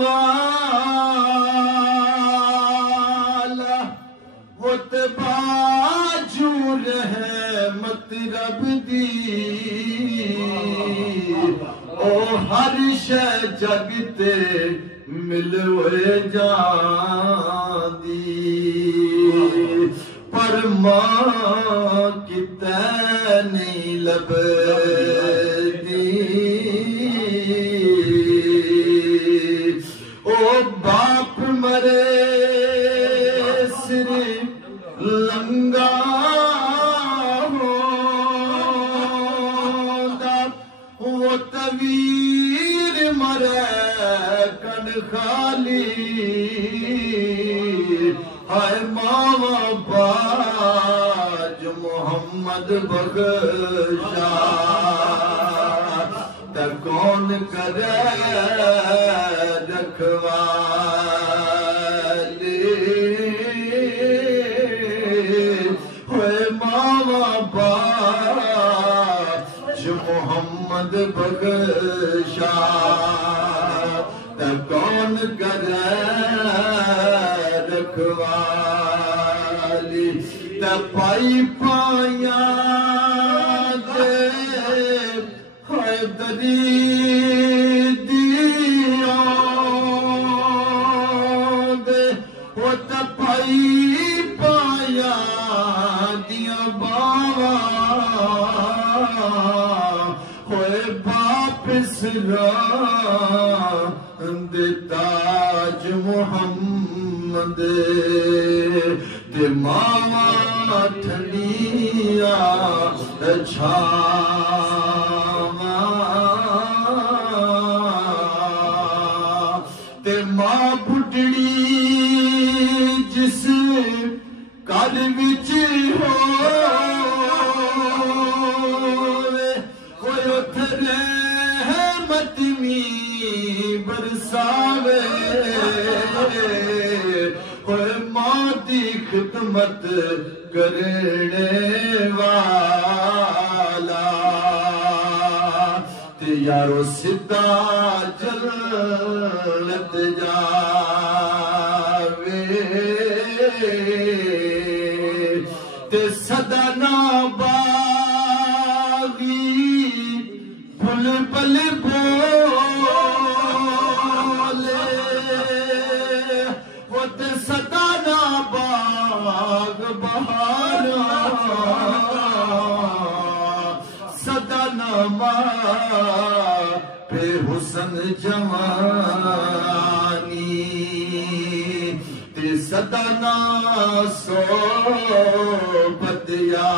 वाला वो ते बाजू रहमत रब दी ओ हर शय जग ते मिलवे जांदी पर मां किते नहीं लभदी ओ बाप मरे सिर लंगा होंदा वो तवीर मरे कन खाली हाय मावा बाज मोहम्मद बख्शा त कौन करे रखवाली होए मावा बाज मोहम्मद बख्शा त कौन करे रखवाली त पाई पाया दे हैदरी दिया दे वो त पाई पाया दिया बावा होए वापिस दे ताज मोहम्मद ते मावा ठंडिया छावा ते मां बुढ़ड़ी जिस घर विच हो कोई उथे रहमत मी बरसावे होए मां दी खिदमत करने वाला ते यारो सीधा जन्नत जावे ते सदा ना बागी बुलबुल बोले वो ते सदा ना बाग बहारा सदा ना पे हुसन जवानी ते सदा ना सोबत या